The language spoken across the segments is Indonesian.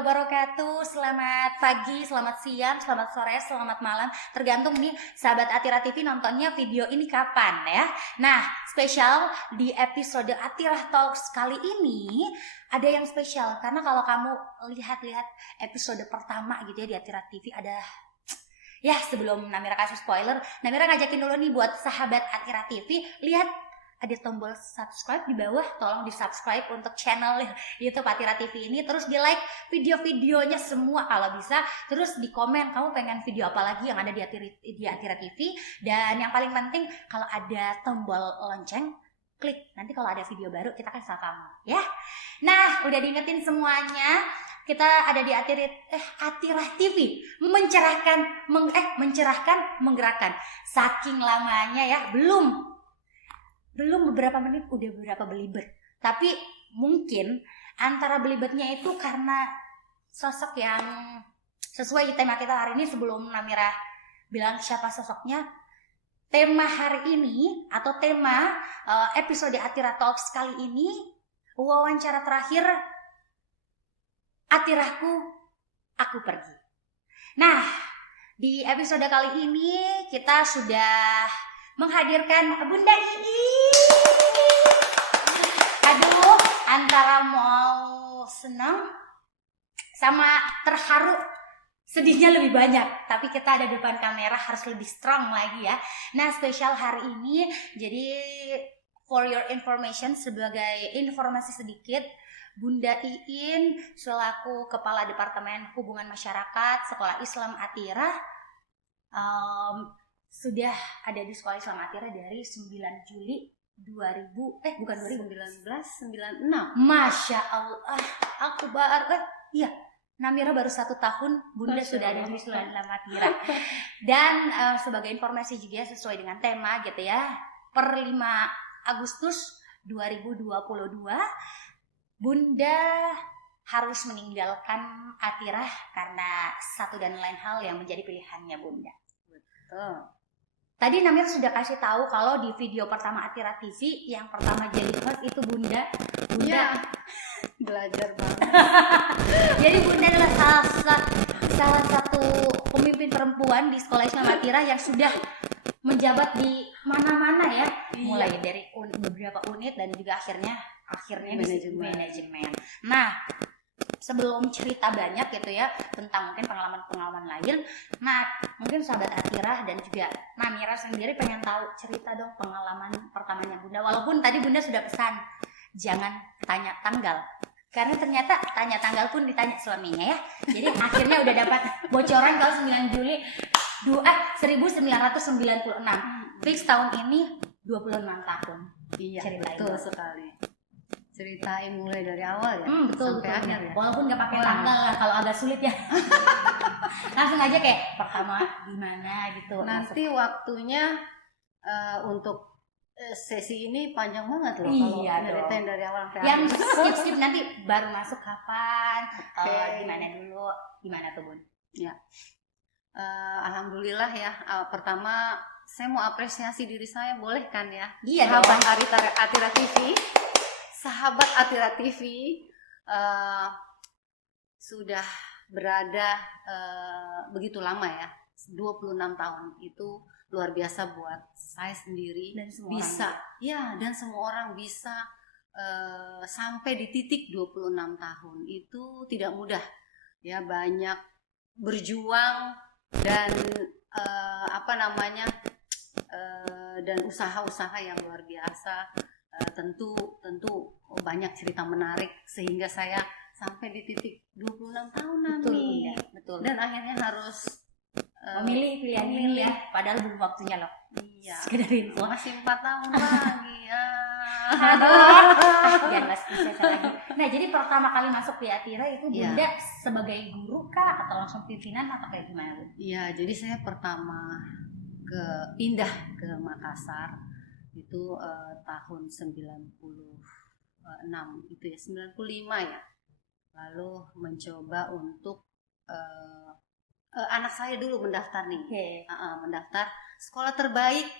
wabarakatuh. Selamat pagi, selamat siang, selamat sore, selamat malam. Tergantung nih sahabat Atira TV nontonnya video ini kapan ya. Nah, spesial di episode Atira Talks kali ini ada yang spesial. Karena kalau kamu lihat-lihat episode pertama gitu ya di Atira TV ada... Ya, sebelum Namira kasih spoiler, Namira ngajakin dulu nih buat sahabat Atira TV, lihat ada tombol subscribe di bawah, tolong di subscribe untuk channel YouTube Atira TV ini, terus di like video-videonya semua kalau bisa, terus di komen kamu pengen video apa lagi yang ada di Atira TV, dan yang paling penting kalau ada tombol lonceng, klik, nanti kalau ada video baru kita kasih tahu kamu ya. Nah, udah diingetin semuanya. Kita ada di Atira TV, mencerahkan, menggerakkan. Saking lamanya ya, belum beberapa menit udah beberapa belibet. Tapi mungkin antara belibetnya itu karena sosok yang sesuai tema kita hari ini. Sebelum Namira bilang siapa sosoknya, tema hari ini atau tema episode Atira Talks kali ini, wawancara terakhir Atiraku, aku pergi. Nah, di episode kali ini kita sudah menghadirkan Bunda Iin. Aduh, antara mau senang sama terharu, sedihnya lebih banyak. Tapi kita ada depan kamera harus lebih strong lagi ya. Nah, spesial hari ini, jadi for your information, sebagai informasi sedikit, Bunda Iin selaku Kepala Departemen Hubungan Masyarakat Sekolah Islam Atira sudah ada di Sekolah Islam Atira dari 9 Juli 1996. Masya Allah, aku iya, Namira baru 1 tahun, Bunda sudah ada di Sekolah Islam Atira. Dan sebagai informasi juga sesuai dengan tema gitu ya, per 5 Agustus 2022 Bunda harus meninggalkan Atira karena satu dan lain hal yang menjadi pilihannya Bunda. Betul. Tadi Namira sudah kasih tahu kalau di video pertama Atira TV yang pertama jadi host itu Bunda ya, belajar banget. Jadi Bunda adalah salah satu pemimpin perempuan di Sekolah Islam Atira yang sudah menjabat di mana-mana ya, mulai dari beberapa unit dan juga akhirnya manajemen. Nah, sebelum cerita banyak gitu ya tentang mungkin pengalaman lain, nah mungkin sahabat Atira dan juga Namira sendiri pengen tahu cerita dong pengalaman pertamanya Bunda. Walaupun tadi Bunda sudah pesan jangan tanya tanggal, karena ternyata tanya tanggal pun ditanya suaminya ya. Jadi akhirnya udah dapat bocoran kalau 9 Juli 1996. Fix tahun ini 26 tahun. Iya, betul sekali. Ceritain mulai dari awal ya, betul, sampai akhir ya. Walaupun nggak pakai tanggal lah, kalau agak sulit ya. Langsung aja kayak pertama gimana gitu. Nanti waktunya untuk sesi ini panjang banget loh. Iya, kalau ceritain dari awal sampai akhir. Yang skip nanti baru masuk kapan? Gimana dulu? Gimana tuh Bun? Ya. Alhamdulillah ya. Pertama saya mau apresiasi diri saya, boleh kan ya? Iya, sahabat Atira TV. Sahabat Atira TV sudah berada begitu lama ya, 26 tahun. Itu luar biasa buat saya sendiri dan semua bisa orang. Ya, dan semua orang bisa sampai di titik 26 tahun itu tidak mudah ya, banyak berjuang dan dan usaha-usaha yang luar biasa. Tentu banyak cerita menarik sehingga saya sampai di titik 26 tahun nanti. Betul. Dan akhirnya harus memilih pilihan ini ya, padahal belum waktunya loh. Iya. Sekedar info. Masih 4 tahun lagi ya. Jangan lagi. Nah, jadi pertama kali masuk di Atira itu Bunda sebagai guru kah atau langsung pimpinan atau kayak gimana Bu? Iya, jadi saya pertama pindah ke Makassar itu tahun 96 itu ya, 95 ya. Lalu mencoba untuk anak saya dulu mendaftar nih. Mendaftar sekolah terbaik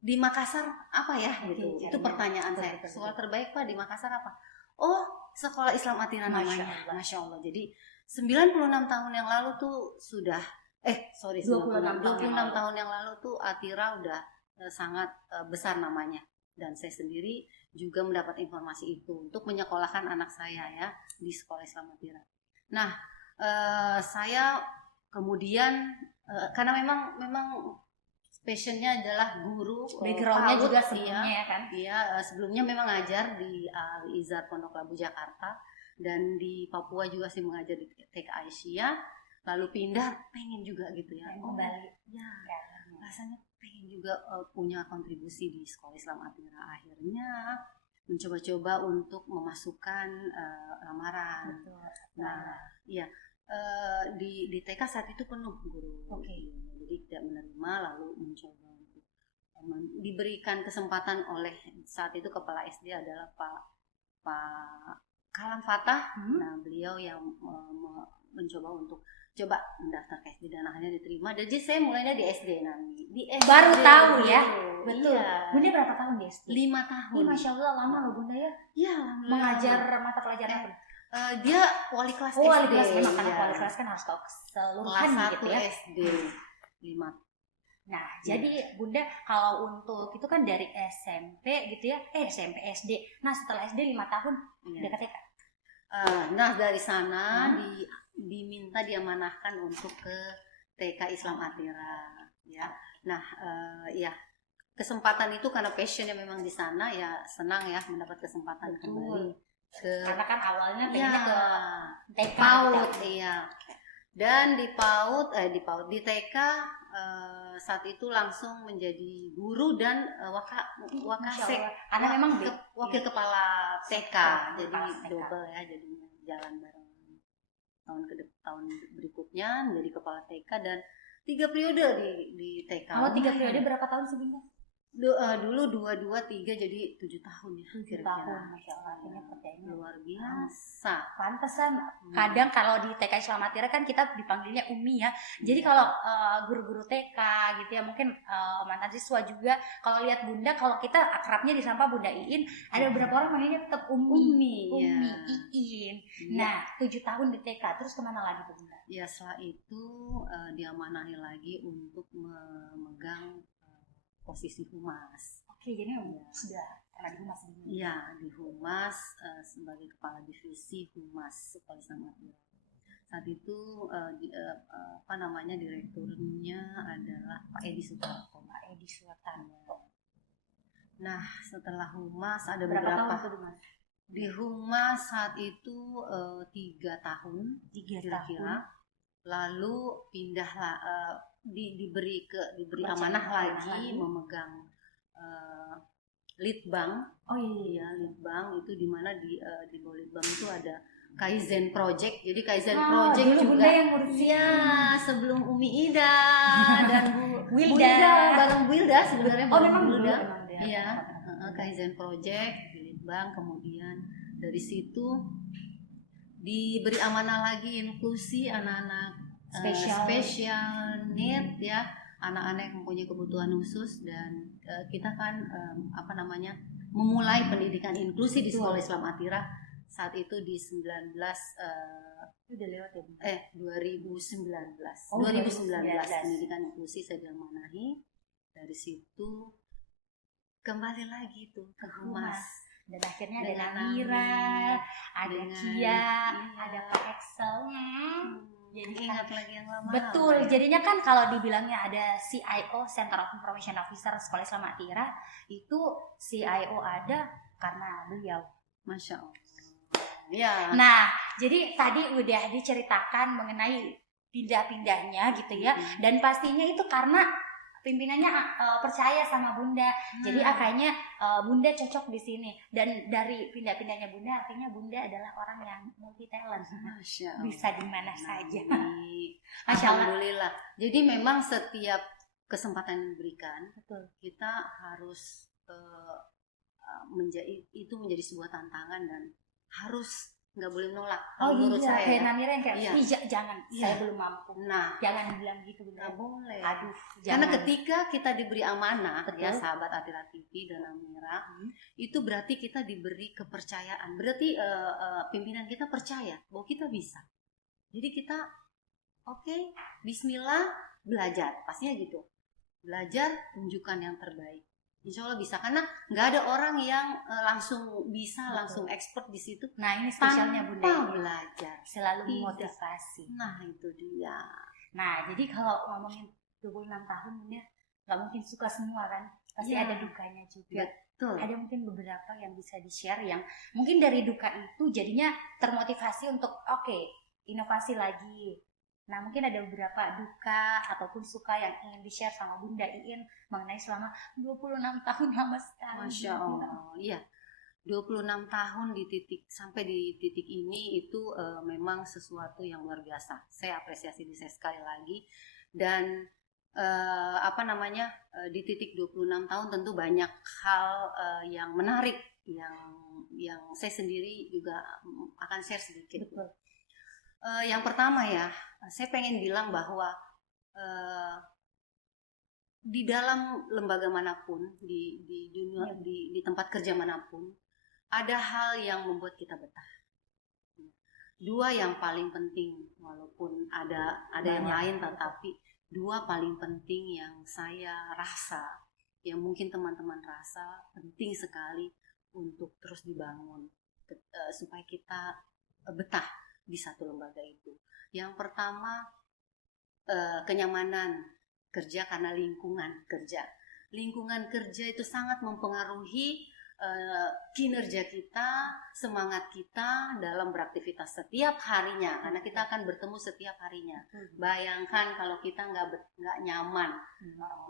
di Makassar apa ya gitu. Itu pertanyaan saya. Sekolah terbaik Pak di Makassar apa? Oh, Sekolah Islam Atira namanya. Masya Allah. Masya Allah. Jadi 96 tahun yang lalu tuh sudah 26 tahun yang lalu tuh Atira udah sangat besar namanya. Dan saya sendiri juga mendapat informasi itu untuk menyekolahkan anak saya ya di sekolah Islam Atira. Nah, saya kemudian karena memang passionnya adalah guru, backgroundnya juga PAUD, sebelumnya ya kan? Iya, sebelumnya memang ngajar di Al-Izhar Pondok Labu Jakarta, dan di Papua juga sih mengajar di TK Aisyah, lalu pindah pengen juga gitu ya. Kembali. Ya, rasanya pengen juga punya kontribusi di sekolah Islam Atira. Akhirnya mencoba-coba untuk memasukkan lamaran. Betul. Nah, iya. Di TK saat itu penuh guru. Jadi tidak menerima, lalu mencoba untuk diberikan kesempatan oleh saat itu kepala SD adalah Pak Kalam Fatah. Nah, beliau yang mencoba untuk coba mendaftar ke SD dan akhirnya diterima. Jadi saya mulainya di SD nanti. Di SD baru tahu ya. Betul. Iya. Bunda berapa tahun di SD? 5 tahun. Ini Masya Allah lama loh Bunda ya. Iya, mengajar mata pelajaran apa? Dia wali kelas SD. Wali kelas memang karena wali kelas kan harus tahu keseluruhan gitu ya. SD 5. Nah, jadi Bunda kalau untuk itu kan dari SMP gitu ya, SMP SD. Nah, setelah SD 5 tahun udah ke TK. Nah, dari sana diminta diamanahkan untuk ke TK Islam Atira ya. Nah, ya kesempatan itu karena passionnya memang di sana ya, senang ya mendapat kesempatan kembali karena kan awalnya pengennya ke TK PAUD iya. Dan di TK saat itu langsung menjadi guru dan wakasek karena memang wakil kepala TK, jadi double ya, jadi jalan bareng tahun berikutnya menjadi kepala TK dan 3 periode di TK. 3 periode berapa tahun sih Bunda? Dulu 2, 3 jadi 7 tahun ya. 7 tahun, Masya Allah. Artinya kerjanya luar biasa. Pantesan kadang kalau di TK Islam Atira kan kita dipanggilnya Umi ya. Jadi kalau guru-guru TK gitu ya, mungkin mantan siswa juga kalau lihat Bunda, kalau kita akrabnya disapa Bunda Iin, ada beberapa orang manggilnya tetap Umi, Iin. Nah, 7 tahun di TK, terus kemana lagi tuh Bunda? Ya, setelah itu diamanahi lagi untuk memegang posisi humas. Oke, jadi sudah pernah di humas sebelumnya? Iya, di humas sebagai kepala divisi humas sekolah Islam Atira. Saat itu direkturnya adalah Pak Edi Sutarto. Nah, setelah humas ada berapa tahun itu Mas? Di humas saat itu 3 tahun kira-kira. Lalu pindahlah diberi amanah lagi memegang Litbang. Oh iya, Litbang itu di mana di bawah Litbang itu ada Kaizen Project. Jadi Kaizen Project dulu juga Bunda yang ngurusin. Ya, sebelum Umi Ida dan Bu Wilda, bareng Wilda sebenarnya. Memang Wilda. Iya, Kaizen Project di Litbang. Kemudian dari situ diberi amanah lagi inklusi anak-anak special need ya, anak-anak yang mempunyai kebutuhan khusus, dan kita kan memulai pendidikan inklusi di sekolah Islam Atira saat itu di 2019 pendidikan inklusi saya diamanahi. Dari situ kembali lagi tuh ke humas. Dan akhirnya ada Namira, ada Kia, ada Pak Excelnya. Jadi ingat lagi yang lama. Betul, jadinya kan kalau dibilangnya ada CIO, Center of Information Officer Sekolah Islam Atira, itu CIO ada karena beliau. Masya Allah. Ya. Nah, jadi tadi udah diceritakan mengenai pindah-pindahnya gitu ya, dan pastinya itu karena pimpinannya percaya sama Bunda. Jadi akhirnya Bunda cocok di sini, dan dari pindah-pindahnya Bunda artinya Bunda adalah orang yang multi talent. Bisa di mana saja. Alhamdulillah. Jadi memang setiap kesempatan yang diberikan, kita harus menjadi sebuah tantangan dan harus nggak boleh nolak. Oh menurut iya, saya kayak ya. Namira yang kayak, Iya. jangan, Iya. saya belum mampu. Nah, Jangan bilang gitu Bunda. nggak boleh. Aduh, Karena jangan. ketika kita diberi amanah, Betul. ya sahabat Atira TV dan Namira, itu berarti kita diberi kepercayaan. Berarti pimpinan kita percaya bahwa kita bisa. Jadi kita oke, Bismillah, belajar, pastinya gitu. Belajar, tunjukkan yang terbaik. Insya Allah bisa, karena nggak ada orang yang langsung bisa, Betul. langsung expert di situ Nah ini spesialnya Bunda, tanpa belajar. selalu Tidak. memotivasi. Nah itu dia. Nah jadi kalau ngomongin 26 tahun Bunda, nggak mungkin suka semua kan, pasti Iya. ada dukanya juga. Betul. Ada mungkin beberapa yang bisa di-share yang mungkin dari duka itu jadinya termotivasi untuk oke, inovasi lagi. Nah mungkin ada beberapa duka ataupun suka yang ingin di-share sama Bunda Iin mengenai selama 26 tahun lama sekali. Masya Allah, iya. 26 tahun sampai di titik ini itu memang sesuatu yang luar biasa. Saya apresiasi diri saya sekali lagi. Dan di titik 26 tahun tentu banyak hal yang menarik yang saya sendiri juga akan share sedikit. Betul. Yang pertama ya, saya pengen bilang bahwa di dalam lembaga manapun, di dunia, di tempat kerja manapun, ada hal yang membuat kita betah. Dua yang paling penting, walaupun ada yang lain, tetapi dua paling penting yang saya rasa, yang mungkin teman-teman rasa penting sekali untuk terus dibangun supaya kita betah di satu lembaga itu. Yang pertama, kenyamanan kerja karena lingkungan kerja. Lingkungan kerja itu sangat mempengaruhi kinerja kita, semangat kita dalam beraktivitas setiap harinya, karena kita akan bertemu setiap harinya. Bayangkan kalau kita nggak nyaman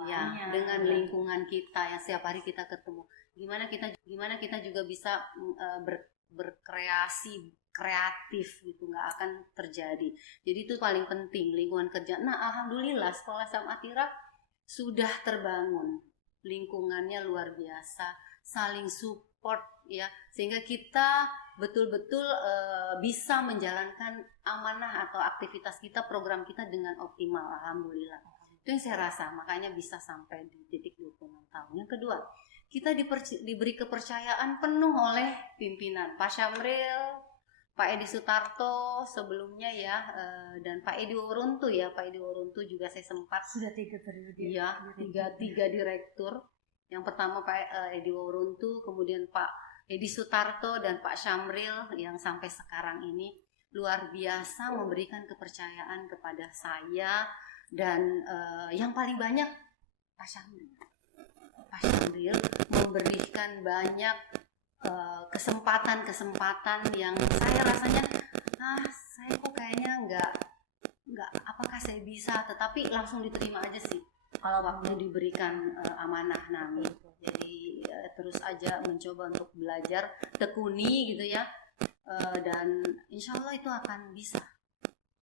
ya dengan lingkungan kita yang setiap hari kita ketemu, gimana kita juga bisa berkreasi, kreatif gitu, nggak akan terjadi. Jadi itu paling penting, lingkungan kerja. Nah alhamdulillah sekolah Sam Atira sudah terbangun, lingkungannya luar biasa, saling support ya, sehingga kita betul-betul bisa menjalankan amanah atau aktivitas kita, program kita dengan optimal. Alhamdulillah, itu yang saya rasa, makanya bisa sampai di titik 26 tahun. Yang kedua, kita diberi kepercayaan penuh oleh pimpinan Pak Syamril, Pak Edi Sutarto sebelumnya ya, dan Pak Edi Woruntu ya. Pak Edi Woruntu juga saya sempat sudah 3 periode. Iya, tiga direktur. Yang pertama Pak Edi Woruntu, kemudian Pak Edi Sutarto dan Pak Syamril yang sampai sekarang ini luar biasa memberikan kepercayaan kepada saya, dan yang paling banyak Pak Syamril. Pak Syamril memberikan banyak kesempatan yang saya rasanya saya kok kayaknya nggak apakah saya bisa, tetapi langsung diterima aja sih kalau waktu diberikan amanah Nami. Jadi terus aja mencoba untuk belajar, tekuni gitu ya, dan insya Allah itu akan bisa,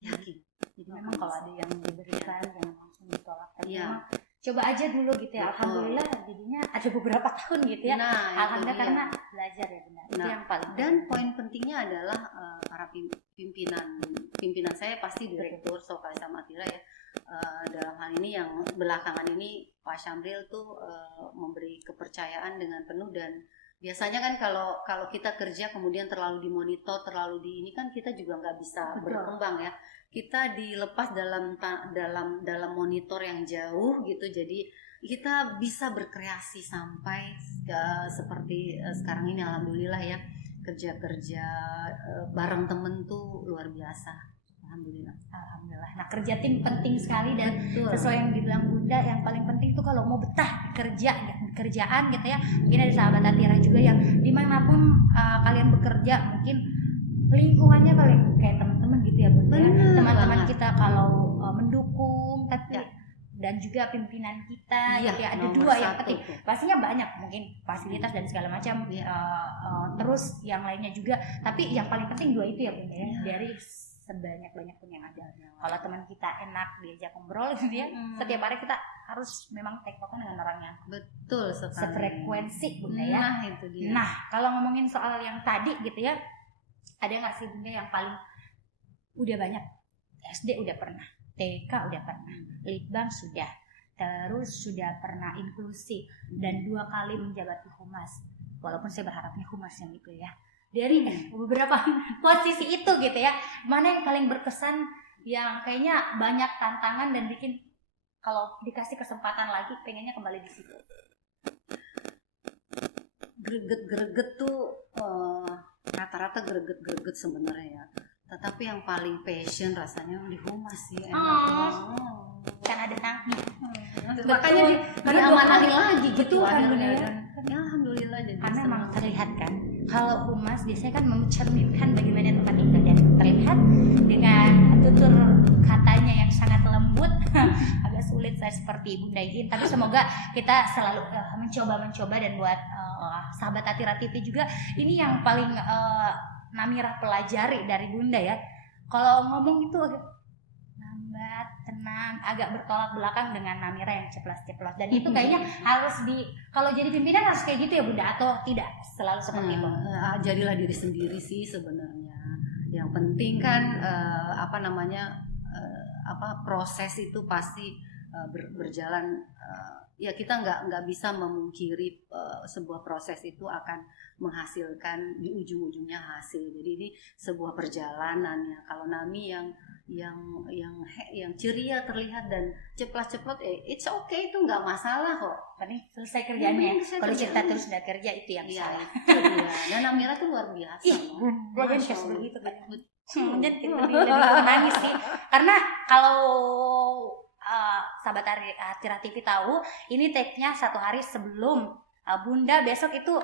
yakin. Jadi memang kalau ada yang diberikan jangan langsung ditolak, tapi ya. memang coba aja dulu gitu ya. Alhamdulillah jadinya ada beberapa tahun gitu ya. Nah, alhamdulillah karena belajar ya benar. Itu yang paling dan poin pentingnya adalah para pimpinan saya pasti direktur Sekolah Sam Atira ya. Dalam hal ini yang belakangan ini Pak Syamril tuh memberi kepercayaan dengan penuh, dan biasanya kan kalau kita kerja kemudian terlalu dimonitor, terlalu ini kan kita juga nggak bisa berkembang ya. Kita dilepas dalam monitor yang jauh gitu, jadi kita bisa berkreasi sampai seperti sekarang ini. Alhamdulillah ya, kerja bareng temen tuh luar biasa. Alhamdulillah. Nah kerja tim penting sekali, dan sesuai yang dibilang Bunda, yang paling penting tuh kalau mau betah kerjaan gitu ya. Mungkin ada sahabat Atira juga yang dimanapun kalian bekerja, mungkin lingkungannya paling kayak teman-teman gitu ya Bunda. Teman-teman kita kalau mendukung, tapi dan juga pimpinan kita gitu ya, ada dua yang penting. Pastinya banyak mungkin fasilitas dan segala macam, terus yang lainnya juga, tapi yang paling penting dua itu ya Bunda ya. Dari sebanyak-banyak pun yang ada. Kalau teman kita enak diajak ngobrol gitu ya, setiap hari kita harus memang tektokan dengan orang yang betul sekali, sefrekuensi Bunda ya. Nah itu dia. Nah kalau ngomongin soal yang tadi gitu ya, Ada nggak sih Bunda yang paling udah banyak? SD udah pernah, TK udah pernah, Litbang sudah, terus sudah pernah inklusi, dan 2 kali menjabat di humas. Walaupun saya berharapnya humas yang itu ya. Dari beberapa posisi itu gitu ya, mana yang paling berkesan, yang kayaknya banyak tantangan dan bikin kalau dikasih kesempatan lagi pengennya kembali di situ? Greget tuh rata-rata greget sebenarnya ya. Tetapi yang paling passion rasanya di humas sih. Kan ada nangis. Makanya diamanahi lagi gitu kan akhirnya. ya. Ya alhamdulillah jadi. Karena memang terlihat kan, kalau humas biasanya kan mencerminkan bagaimana tempat tinggal, dan terlihat dengan tutur katanya yang sangat lembut. Agak sulit saya seperti Bunda izin, tapi semoga kita selalu mencoba dan buat sahabat Atira TV juga ini yang paling Namirah pelajari dari Bunda ya. Kalau ngomong itu lambat, tenang, agak bertolak belakang dengan Namirah yang ceplas-ceplos, dan itu kayaknya harus kalau jadi pimpinan harus kayak gitu ya Bunda, atau tidak selalu seperti itu? Jadilah diri sendiri sih sebenarnya. Yang penting kan proses itu pasti berjalan. Ya kita nggak bisa memungkiri sebuah proses itu akan menghasilkan di ujung-ujungnya hasil. Jadi ini sebuah perjalanan ya. Kalau Nami yang ceria terlihat dan ceplas-ceplot, it's okay, itu nggak masalah kok. Tadi selesai kerjaannya. Kalau cerita terus udah kerja itu yang salah. Dan Namira tuh luar biasa. Dia kan kayak begitu kan. Kemudian lebih nangis sih. Karena kalau sahabat Atira TV tahu, ini take-nya 1 hari sebelum Bunda besok itu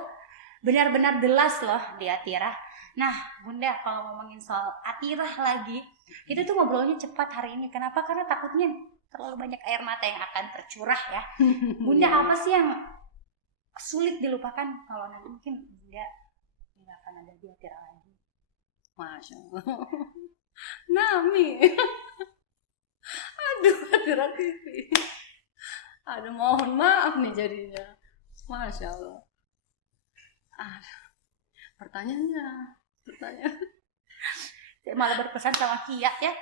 benar-benar delas loh di Atira. Nah Bunda, kalau ngomongin soal Atira lagi, kita tuh ngobrolnya cepat hari ini. Kenapa? Karena takutnya terlalu banyak air mata yang akan tercurah ya. Bunda, apa sih yang sulit dilupakan kalau nanti mungkin Bunda nggak akan ada di Atira lagi? Masya Allah. Nami. Aduh, Atira TV. Aduh, mohon maaf nih jadinya. Masya Allah. Aduh. Pertanyaan. Saya malah berpesan sama Kia ya,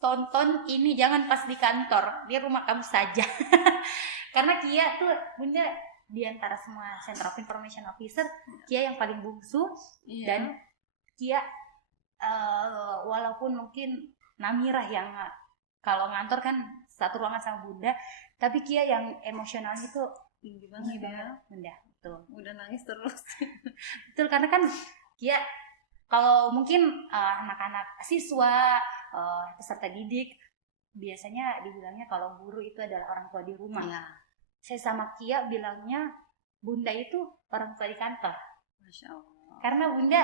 tonton ini jangan pas di kantor, di rumah kamu saja. Karena Kia tuh Bunda di antara semua Center of Information Officer, Kia yang paling bungsu. Dan Kia walaupun mungkin Namirah yang kalau ngantor kan satu ruangan sama Bunda, tapi Kia yang emosionalnya tuh tinggi banget ya Bunda. Tuh udah nangis terus. Betul, karena kan Kia kalau mungkin anak-anak siswa, peserta didik biasanya dibilangnya kalau guru itu adalah orang tua di rumah. Ya. Saya sama Kia bilangnya Bunda itu orang tua di kantor. Masya Allah. Karena Bunda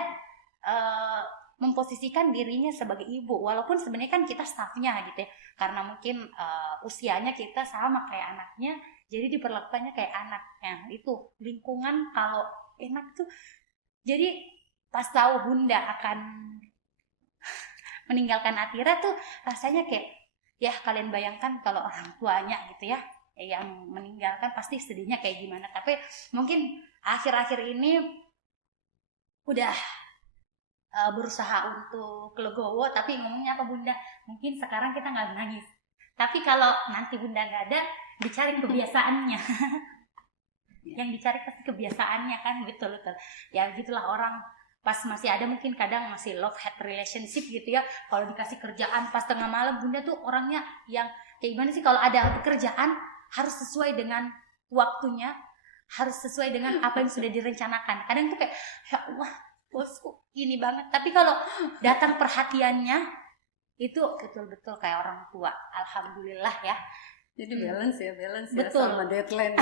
memposisikan dirinya sebagai ibu, walaupun sebenarnya kan kita staffnya gitu ya. Karena mungkin usianya kita sama kayak anaknya, jadi diperlakukannya kayak anaknya. Itu lingkungan kalau enak tuh. Jadi pas tahu Bunda akan meninggalkan Atira tuh rasanya kayak, ya kalian bayangkan kalau orang tuanya gitu ya yang meninggalkan pasti sedihnya kayak gimana. Tapi mungkin akhir-akhir ini udah berusaha untuk legowo. Tapi ngomongnya apa Bunda, mungkin sekarang kita nggak nangis, tapi kalau nanti Bunda nggak ada, dicari kebiasaannya. Yang dicari pasti kebiasaannya kan, betul. Ya gitulah orang pas masih ada mungkin kadang masih love hate relationship gitu ya. Kalau dikasih kerjaan pas tengah malam, Bunda tuh orangnya yang kayak gimana sih, kalau ada pekerjaan harus sesuai dengan waktunya, harus sesuai dengan apa yang sudah direncanakan. Kadang tuh kayak ya Allah bosku ini banget, tapi kalau datang perhatiannya itu betul-betul kayak orang tua. Alhamdulillah ya. Jadi balance ya betul. Sama deadline.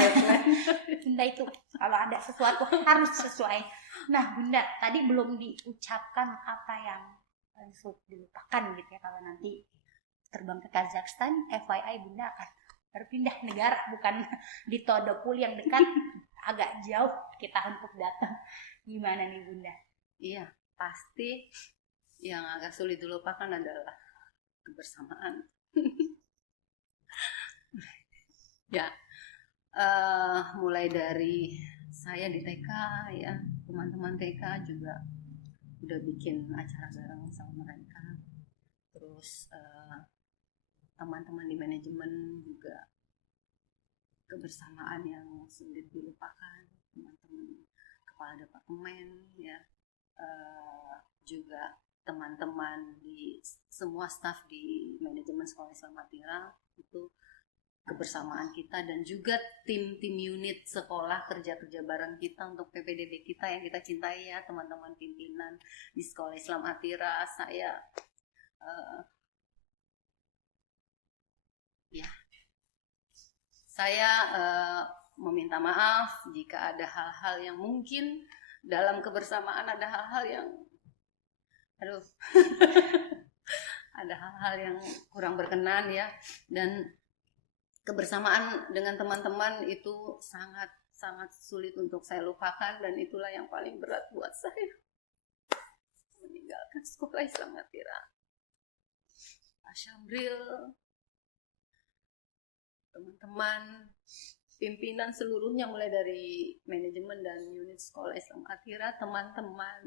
Bunda itu kalau ada sesuatu harus sesuai. Nah Bunda, tadi belum diucapkan apa yang sulit dilupakan gitu ya, kalau nanti terbang ke Kazakhstan, FYI Bunda akan berpindah negara, bukan di Todopul yang dekat, agak jauh kita untuk datang. Gimana nih Bunda? Iya, pasti yang agak sulit dilupakan adalah kebersamaan. Ya, mulai dari saya di TK ya, teman-teman TK juga udah bikin acara bareng sama mereka. Terus teman-teman di manajemen juga kebersamaan yang sulit dilupakan, teman-teman kepala departemen ya, juga teman-teman di semua staf di manajemen Sekolah Islam Atira, itu kebersamaan kita, dan juga tim-tim unit sekolah kerja-kerja bareng kita untuk PPDB kita yang kita cintai ya, teman-teman pimpinan di Sekolah Islam Atira. Saya meminta maaf jika ada hal-hal yang mungkin dalam kebersamaan ada hal-hal yang ada hal-hal yang kurang berkenan ya, dan kebersamaan dengan teman-teman itu sangat sulit untuk saya lupakan, dan itulah yang paling berat buat saya, meninggalkan Sekolah Islam Atira. Pak Syamril, teman-teman pimpinan seluruhnya, mulai dari manajemen dan unit Sekolah Islam Atira, teman-teman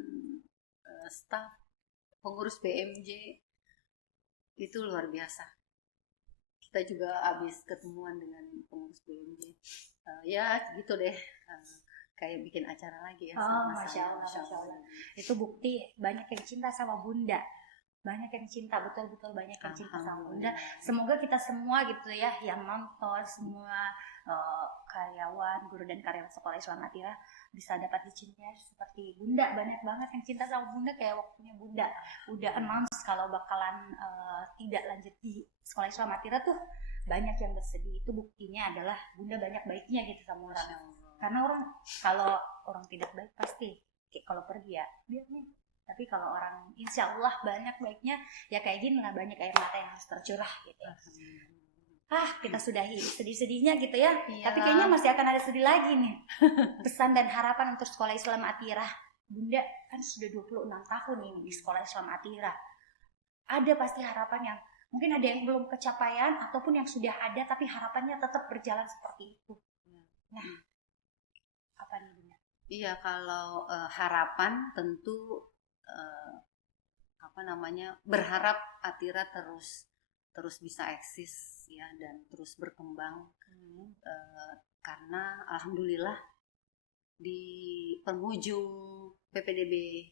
staf, pengurus BMJ, itu luar biasa. Kita juga habis ketemuan dengan pengurus BMJ, ya gitu deh, kayak bikin acara lagi ya. Masya Allah. Itu bukti banyak yang cinta sama Bunda. Banyak yang cinta, betul-betul banyak yang cinta sama Bunda. Semoga kita semua gitu ya, yang nonton, semua karyawan, guru dan karyawan Sekolah Islam Atira bisa dapat dicintai seperti Bunda. Banyak banget yang cinta sama Bunda, kayak waktunya Bunda udah announce kalau bakalan tidak lanjut di Sekolah Islam Atira tuh banyak yang bersedih. Itu buktinya adalah Bunda banyak baiknya gitu sama orang. Karena kalau orang tidak baik pasti kalau pergi ya biar nih. Tapi kalau orang insya Allah banyak baiknya, ya kayak gini lah, banyak air mata yang harus tercurah gitu. Kita sudahi sedih-sedihnya gitu ya. Tapi kayaknya masih akan ada sedih lagi nih. Pesan dan harapan untuk Sekolah Islam Atira. Bunda kan sudah 26 tahun ini di Sekolah Islam Atira. Ada pasti harapan yang mungkin ada yang belum kecapaian, ataupun yang sudah ada tapi harapannya tetap berjalan seperti itu. Nah, apa nih Bunda? Iya, kalau harapan tentu berharap Atira terus bisa eksis ya, dan terus berkembang, karena alhamdulillah di penghujung PPDB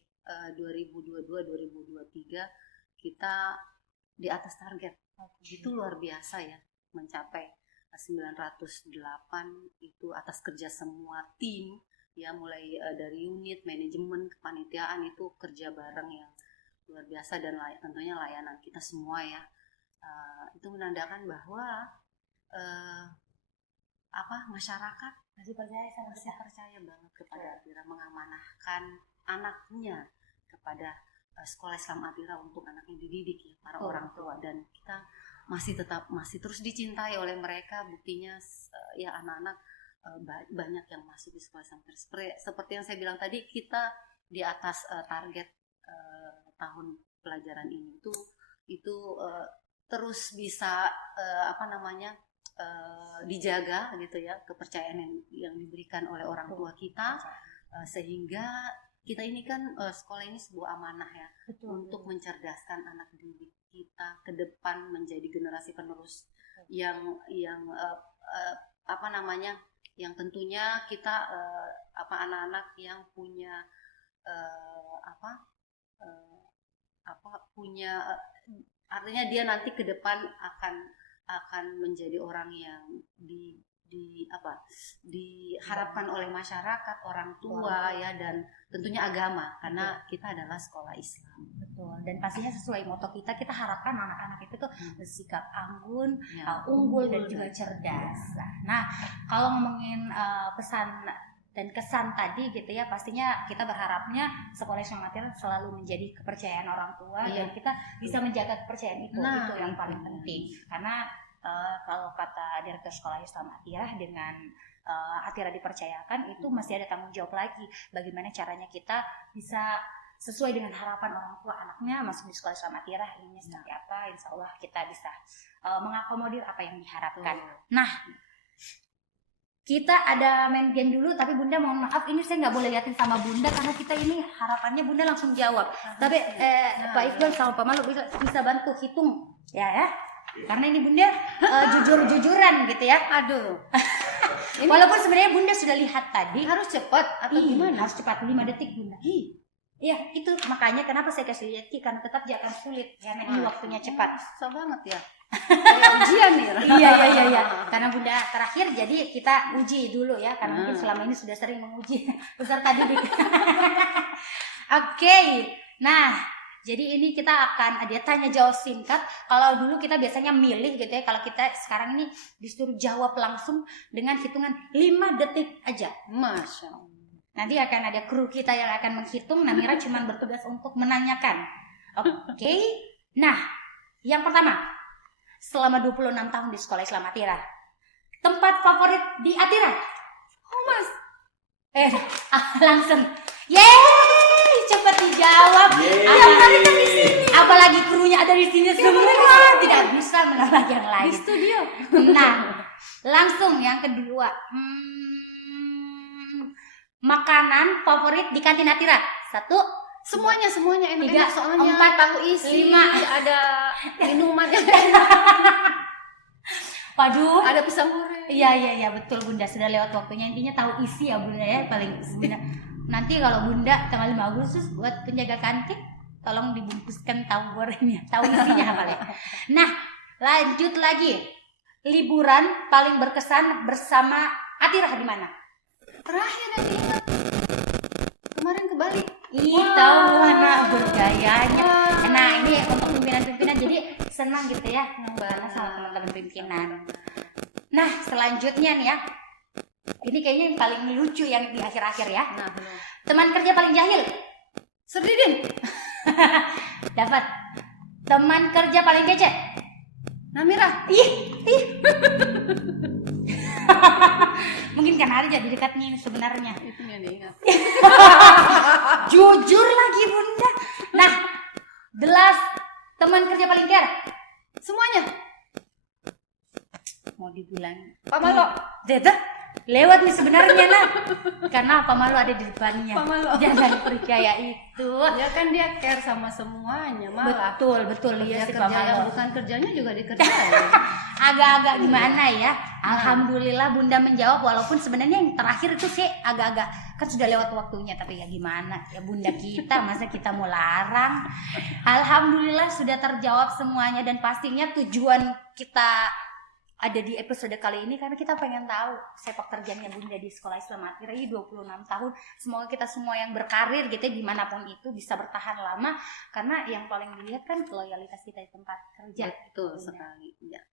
2022-2023 kita di atas target. Itu luar biasa ya, mencapai 908 itu atas kerja semua tim ya, mulai dari unit, manajemen, kepanitiaan, itu kerja bareng yang luar biasa, dan tentunya layanan kita semua ya. Itu menandakan bahwa masyarakat masih percaya banget kepada Atira, mengamanahkan anaknya kepada Sekolah Islam Atira untuk anaknya dididik ya, para orang tua, dan kita masih terus dicintai oleh mereka. Buktinya ya, anak-anak banyak yang masuk di Sekolah Islam Atira. Seperti yang saya bilang tadi, kita di atas target tahun pelajaran ini itu terus bisa dijaga gitu ya, kepercayaan yang diberikan oleh orang tua kita, sehingga kita ini kan sekolah ini sebuah amanah ya, untuk mencerdaskan anak didik kita ke depan menjadi generasi penerus yang yang tentunya kita anak-anak yang punya artinya dia nanti ke depan akan menjadi orang yang diharapkan oleh masyarakat, orang tua ya, dan tentunya agama, karena kita adalah sekolah Islam. Betul. Dan pastinya sesuai moto kita harapkan anak-anak itu tuh bersikap anggun, unggul dan juga cerdas. Nah, kalau ngomongin pesan dan kesan tadi gitu ya, pastinya kita berharapnya Sekolah Islam Atira selalu menjadi kepercayaan orang tua, dan kita bisa menjaga kepercayaan itu. Itu yang paling penting, karena kalau kata Direktur Sekolah Islam Atira, dengan Atira dipercayakan, itu masih ada tanggung jawab lagi, bagaimana caranya kita bisa sesuai dengan harapan orang tua anaknya masuk di Sekolah Islam Atira ini seperti apa. Insya Allah kita bisa mengakomodir apa yang diharapkan. Nah, Kita ada main game dulu, tapi Bunda mohon maaf ini saya nggak boleh liatin sama Bunda karena kita ini harapannya Bunda langsung jawab. Tapi Pak Iqbal sama Pak Malu bisa bantu hitung ya. Karena ini Bunda jujur-jujuran gitu ya. Aduh. Walaupun sebenarnya Bunda sudah lihat tadi Harus cepat atau gimana? Harus cepat 5 detik Bunda. Iya, itu makanya kenapa saya kasih lihat karena tetap dia akan sulit karena ini waktunya cepat. Susah banget ya. Kayak ujian nih. Iya. Karena Bunda terakhir jadi kita uji dulu ya karena mungkin selama ini sudah sering menguji peserta didik. Oke. Nah, jadi ini kita akan ada tanya jawab singkat. Kalau dulu kita biasanya milih gitu ya. Kalau kita sekarang ini disuruh jawab langsung dengan hitungan 5 detik aja. Masya Allah. Nanti akan ada kru kita yang akan menghitung. Namira cuma bertugas untuk menanyakan. Oke. Nah, yang pertama, selama 26 tahun di Sekolah Islam Atira, tempat favorit di Atira? Humas. Langsung. Yeay, cepat dijawab. Apalagi krunya ada di sini semua, tidak bisa menolak yang lain. Di studio. Nah, langsung yang kedua. Makanan favorit di kantin Atira? 1, Semuanya enak-enak 3, soalnya 4, tahu isi, 5. ada minuman yang Waduh. ada pisang goreng. Iya betul Bunda, sudah lewat waktunya. Intinya tahu isi ya Bunda ya, paling Bunda. Nanti kalau Bunda tanggal 5 Agustus buat penjaga kantin tolong dibungkuskan tahu gorengnya, tahu isinya apa ya. Nah, lanjut lagi. Liburan paling berkesan bersama Atira di mana? Terakhir yang diingat kemarin ke Bali. Tahu mana bergayanya. Nah, ini untuk pimpinan-pimpinan jadi senang gitu ya karena sama teman-teman pimpinan. Nah, selanjutnya nih ya. Ini kayaknya yang paling lucu yang di akhir-akhir ya. Nah, Teman kerja paling jahil. Serdidin. Dapat. Teman kerja paling kece. Namira. Mungkin kan hari jadi dekatnya sebenarnya. Itu yang diingat. Jujur lagi Bunda. Nah, Delas, teman kerja paling care. Semuanya. Mau dibilang Pak Malo. Lewat nih sebenarnya nah. Karena Pak Malu ada di depannya. Pak Malu. Jangan percaya itu. Ya kan dia care sama semuanya malah. Betul Iya, si Pak kerja yang Malu. bukan kerjanya juga dikerjain. Agak-agak gimana ya. Alhamdulillah Bunda menjawab walaupun sebenarnya yang terakhir itu sih agak-agak kan sudah lewat waktunya, tapi ya gimana ya Bunda kita masa kita mau larang. Alhamdulillah sudah terjawab semuanya dan pastinya tujuan kita ada di episode kali ini karena kita pengen tahu sepak terjangnya Bunda di Sekolah Islam Atira ini 26 tahun. Semoga kita semua yang berkarir gitu ya, dimanapun itu bisa bertahan lama karena yang paling dilihat kan loyalitas kita di tempat kerja. Betul sekali. Ya.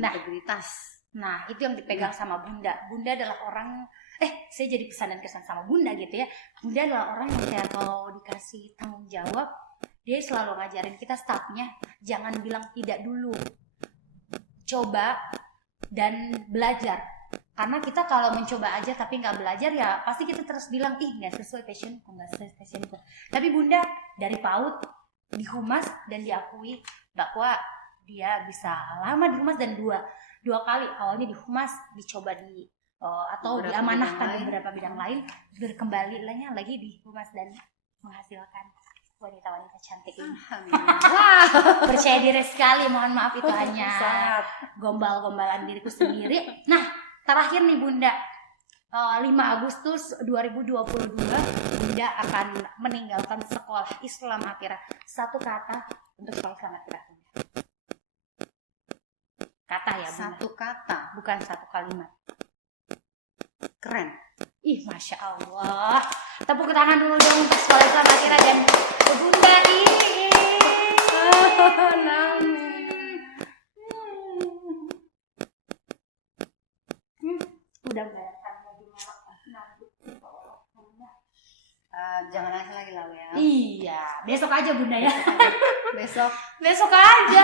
Nah, Integritas. Nah, itu yang dipegang sama Bunda. Bunda adalah orang, saya jadi pesan dan kesan sama Bunda gitu ya. Bunda adalah orang yang kayak kalau dikasih tanggung jawab, dia selalu ngajarin kita staffnya, jangan bilang tidak dulu. Coba dan belajar. Karena kita kalau mencoba aja tapi nggak belajar ya pasti kita terus bilang, nggak sesuai passionku. Tapi Bunda dari PAUD di Humas dan diakui bahwa dia bisa lama di Humas dan dua kali awalnya di Humas dicoba atau beberapa diamanahkan bidang di beberapa bidang lain berkembali lagi di Humas dan menghasilkan wanita-wanita cantik ini. Wah, Percaya diri sekali, mohon maaf itu hanya sangat gombal-gombalan diriku sendiri. Nah, terakhir nih Bunda, 5 Agustus 2022 Bunda akan meninggalkan Sekolah Islam Atira. Satu kata untuk Sekolah Islam Atira. Kata ya Bunda. satu kata, Bukan satu kalimat. keren. Masya Allah. Tepuk tangan dulu dong untuk Sekolah Islam Atira dan Bunda ini. Udah bayarkan lagi Jangan nangis lagi lah ya. Iya, besok aja Bunda ya. Besok aja.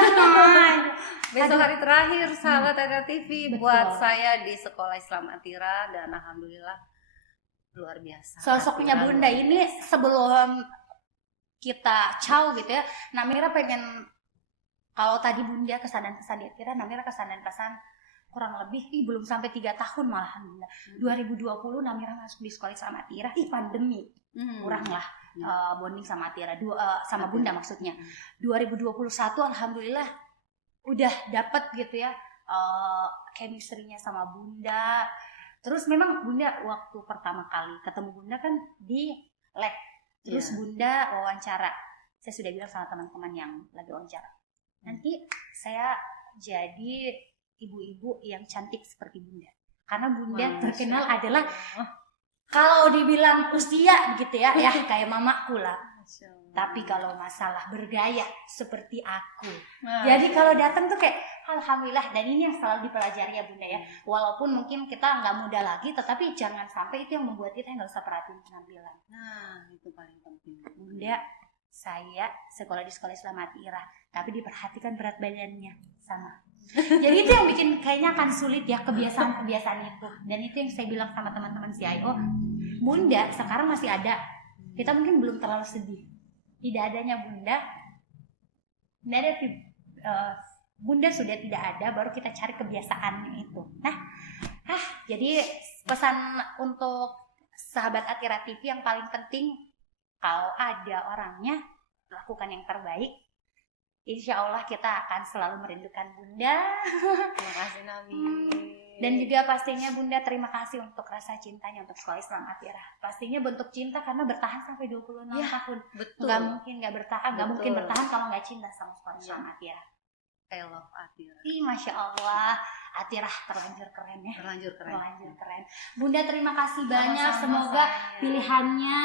Besok hari terakhir sahabat Atira TV Betul. buat saya di Sekolah Islam Atira dan alhamdulillah luar biasa. Sosoknya Bunda ini sebelum kita ciao gitu ya, Namira pengen kalau tadi Bunda kesan dan pesan di Atira, Namira kesan dan pesan kurang lebih belum sampai 3 tahun malahan Bunda. 2020 Namira masuk di sekolah Islam Atira, pandemi. Kurang lah bonding sama Atira, sama Bunda maksudnya. 2021 alhamdulillah udah dapet gitu ya chemistry-nya sama Bunda. Terus memang Bunda waktu pertama kali ketemu Bunda kan di lab. Terus Bunda wawancara. Saya sudah bilang sama teman-teman yang lagi wawancara. Nanti saya jadi ibu-ibu yang cantik seperti Bunda. Karena Bunda terkenal adalah kalau dibilang usia gitu ya kayak mamaku lah. Tapi kalau masalah bergaya seperti aku. Jadi kalau datang tuh kayak alhamdulillah, dan ini yang selalu dipelajari ya Bunda ya. Walaupun mungkin kita nggak muda lagi, tetapi jangan sampai itu yang membuat kita nggak usah perhatiin penampilan. Nah, itu paling penting. Bunda, saya sekolah di sekolah Islam Atira, tapi diperhatikan berat badannya sama. Jadi itu yang bikin kayaknya akan sulit ya kebiasaan-kebiasaan itu. Dan itu yang saya bilang sama teman-teman CIO, Bunda sekarang masih ada. Kita mungkin belum terlalu sedih. Tidak adanya Bunda, Bunda sudah tidak ada, baru kita cari kebiasaannya itu. Nah, jadi pesan untuk sahabat Atira TV yang paling penting, kalau ada orangnya, lakukan yang terbaik. Insya Allah kita akan selalu merindukan Bunda. Terima kasih Nami. Dan juga pastinya Bunda terima kasih untuk rasa cintanya untuk sekolah Islam Atira. Pastinya bentuk cinta karena bertahan sampai 26 tahun. Betul. Gak mungkin gak bertahan, gak mungkin bertahan kalau gak cinta sama sekolah Islam Atira. I love Atira. Masya Allah, Atira terlanjur keren ya. Terlanjur keren. Bunda terima kasih banyak. Semoga pilihannya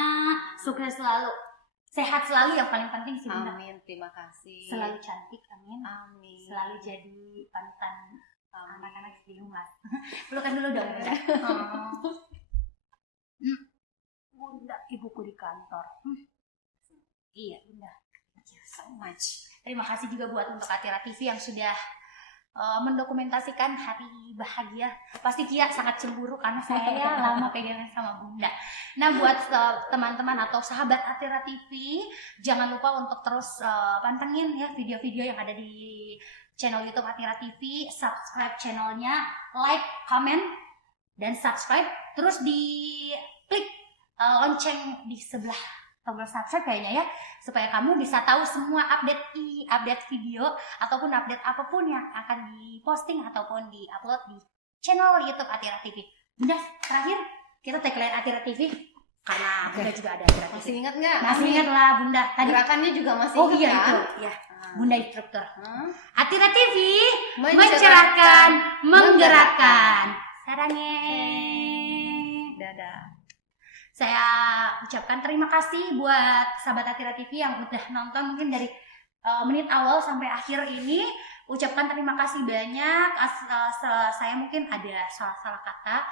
sukses selalu. Sehat selalu yang paling penting sih Bunda. Amin, terima kasih. Selalu cantik, amin. Amin. Selalu jadi panutan anak-anak di rumah. Pelukan dulu dong Bunda. Bunda, ibuku di kantor. Iya Bunda. Thank you so much. Terima kasih juga buat untuk Atira TV yang sudah mendokumentasikan hari bahagia. Pasti Kia sangat cemburu karena saya lama pegangan sama Bunda. Nah, buat teman-teman atau sahabat Atira TV, jangan lupa untuk terus pantengin ya video-video yang ada di channel YouTube Atira TV, subscribe channelnya, like, comment, dan subscribe. Terus di klik lonceng di sebelah tombol subscribe kayaknya ya, supaya kamu bisa tahu semua update video ataupun update apapun yang akan diposting ataupun diupload di channel YouTube Atira TV. Bunda, terakhir kita tagline Atira TV karena Bunda juga ada Atira TV. Masih ingat nggak? Masih ingat lah Bunda. Tadi gerakannya juga masih ingat kan? Itu, ya. Bunda instruktur. Atira TV mencerahkan, menggerakkan. Sarangnya. Dadah. Saya ucapkan terima kasih buat sahabat Atira TV yang udah nonton mungkin dari menit awal sampai akhir ini. Ucapkan terima kasih banyak. Saya mungkin ada salah-salah kata.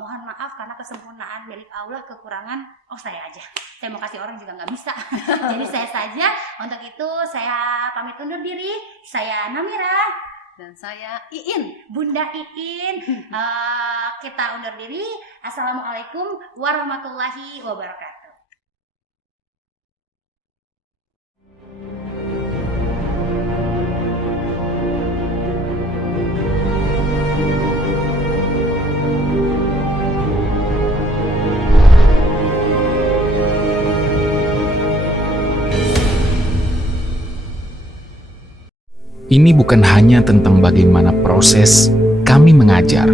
Mohon maaf karena kesempurnaan milik Allah, kekurangan saya aja. Saya mau kasih orang juga nggak bisa. Jadi saya saja. Untuk itu saya pamit undur diri. Saya Namira. Dan saya Iin, Bunda Iin. Kita undur diri. Assalamualaikum warahmatullahi wabarakatuh. Ini bukan hanya tentang bagaimana proses kami mengajar.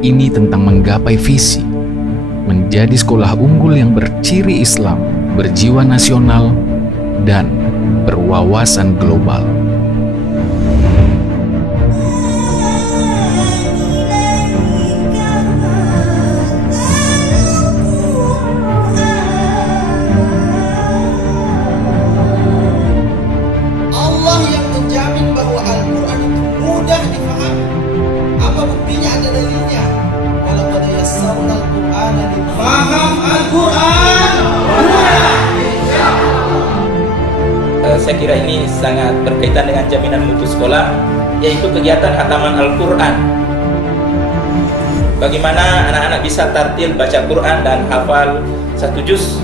Ini tentang menggapai visi, menjadi sekolah unggul yang berciri Islam, berjiwa nasional, dan berwawasan global. Saya kira ini sangat berkaitan dengan jaminan mutu sekolah, yaitu kegiatan khataman Al-Quran. Bagaimana anak-anak bisa tartil baca Quran dan hafal 1 juz.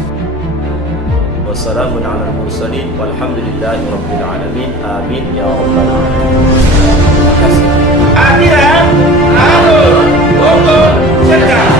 Wassalamun ala al-mursalin walhamdulillahi rabbil alamin. Amin ya rabbal alamin. Terima kasih. Atira Alun Bogor Cerdas.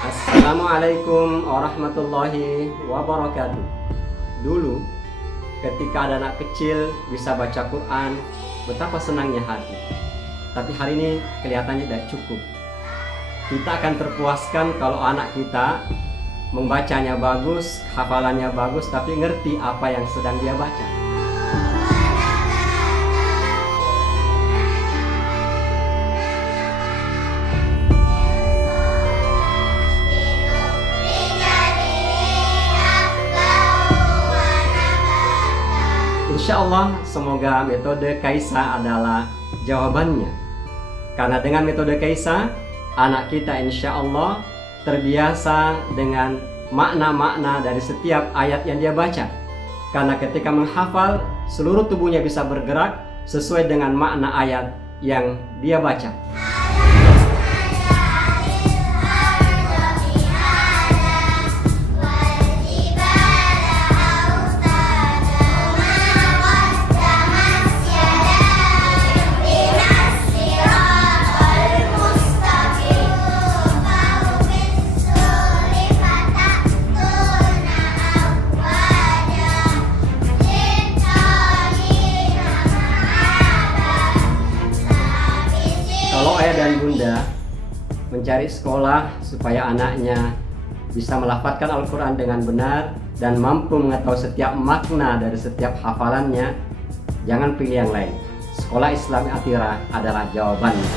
Assalamualaikum warahmatullahi wabarakatuh. Dulu ketika ada anak kecil bisa baca Quran, betapa senangnya hati. Tapi hari ini kelihatannya tidak cukup. Kita akan terpuaskan kalau anak kita membacanya bagus, hafalannya bagus, tapi ngerti apa yang sedang dia baca. Insya Insya Allah semoga metode Kaisa adalah jawabannya. Karena dengan metode Kaisa, anak kita insya Allah terbiasa dengan makna-makna dari setiap ayat yang dia baca. Karena ketika menghafal, seluruh tubuhnya bisa bergerak sesuai dengan makna ayat yang dia baca. Kalau ayah dan bunda mencari sekolah supaya anaknya bisa melafadzkan Al-Quran dengan benar dan mampu mengetahui setiap makna dari setiap hafalannya, jangan pilih yang lain. Sekolah Islam Atira adalah jawabannya.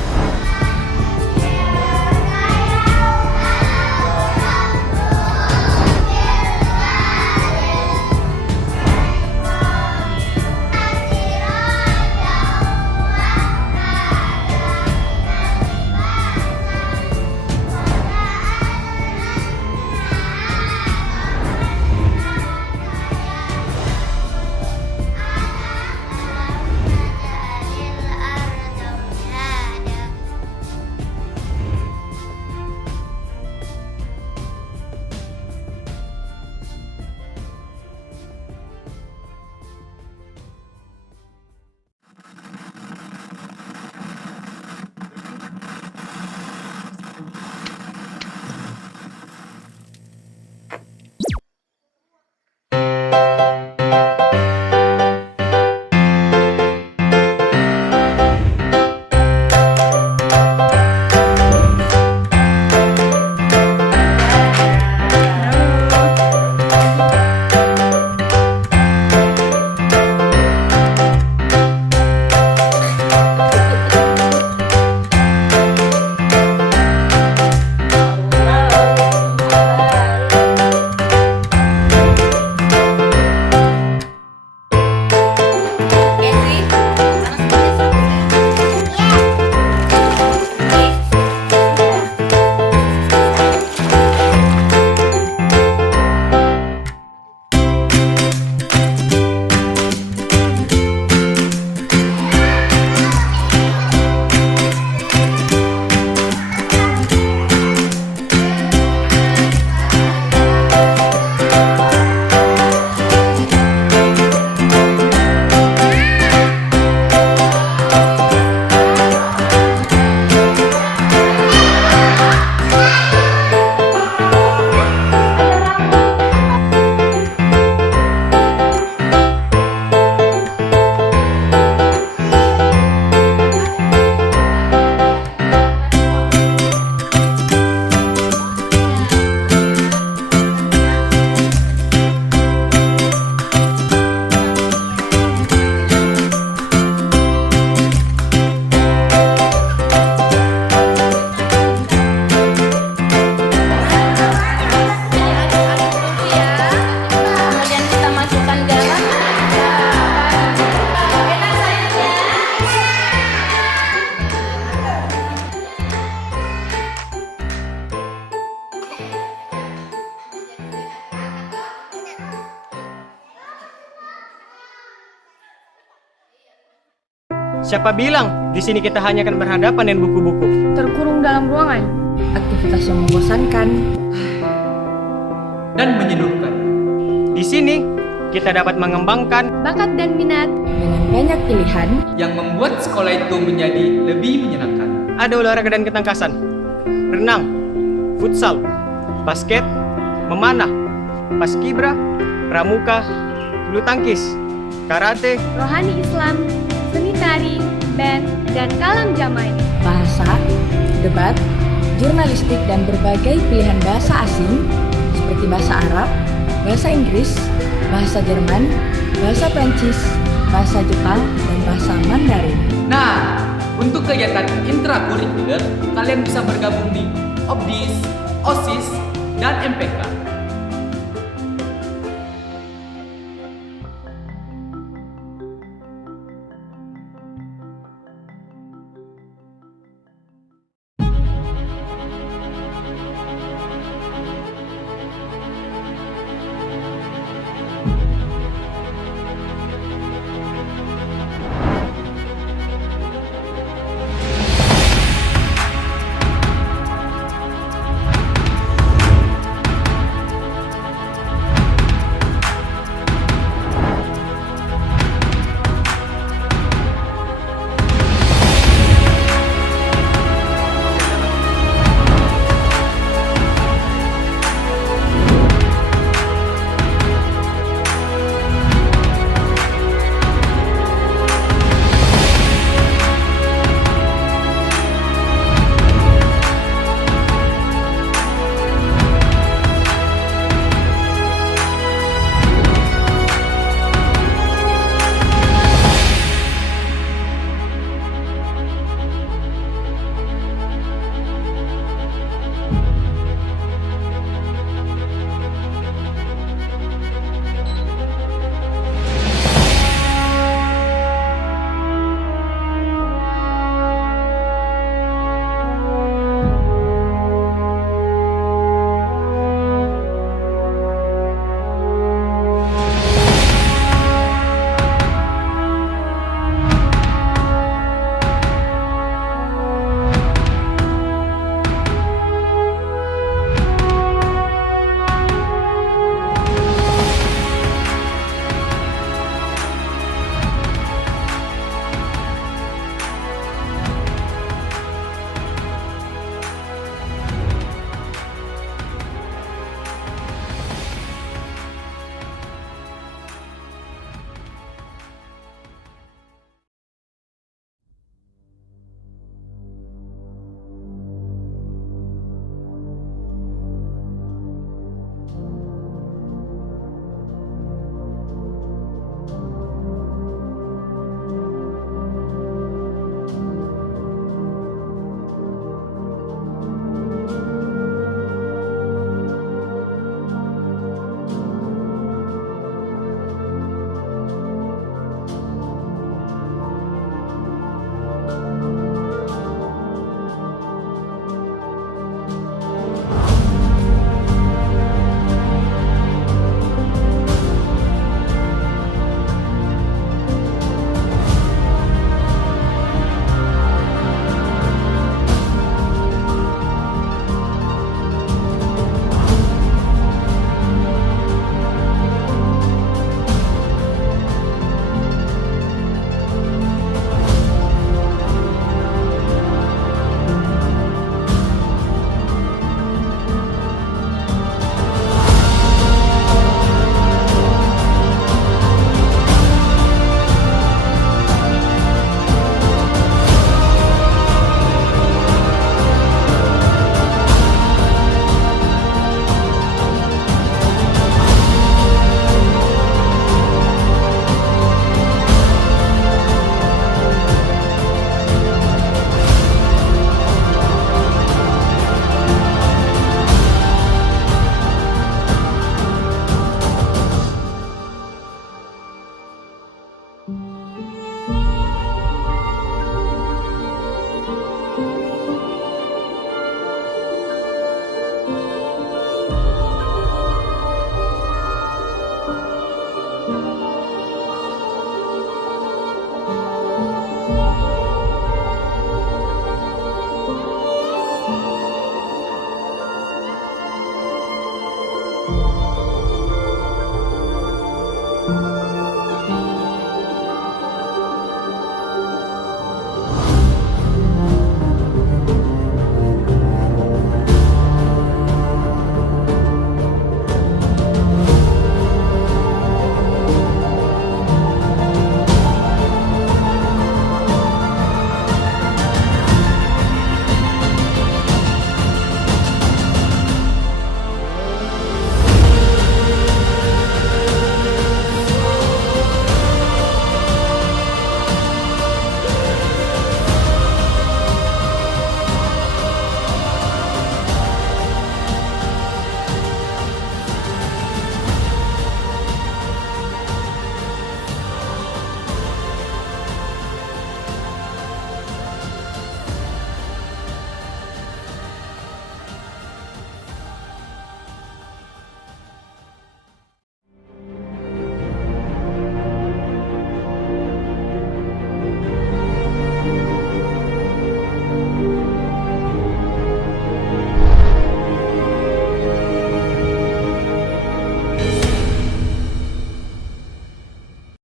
Siapa bilang di sini kita hanya akan berhadapan dengan buku-buku? Terkurung dalam ruangan. Aktivitas yang membosankan dan menyeluruhkan. Di sini kita dapat mengembangkan bakat dan minat dengan banyak pilihan yang membuat sekolah itu menjadi lebih menyenangkan. Ada olahraga dan ketangkasan, renang, futsal, basket, memanah, paskibra, pramuka, bulu tangkis, karate, rohani Islam, seni tari, band, dan kalam jamai. Bahasa, debat, jurnalistik, dan berbagai pilihan bahasa asing seperti bahasa Arab, bahasa Inggris, bahasa Jerman, bahasa Prancis, bahasa Jepang, dan bahasa Mandarin. Nah, untuk kegiatan intrakurikuler, kalian bisa bergabung di OBDIS, OSIS, dan MPK. Bunda.